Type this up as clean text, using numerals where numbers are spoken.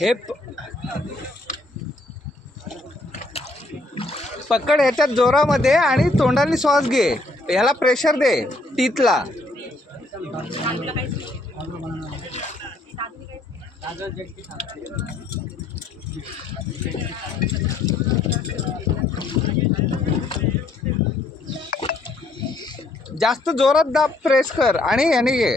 हे पकड ह्याच्यात जोरामध्ये आणि तोंडाने श्वास घे, ह्याला प्रेशर दे टीथला. जास्त जोरात दाब, प्रेस कर आणि ह्याने घे.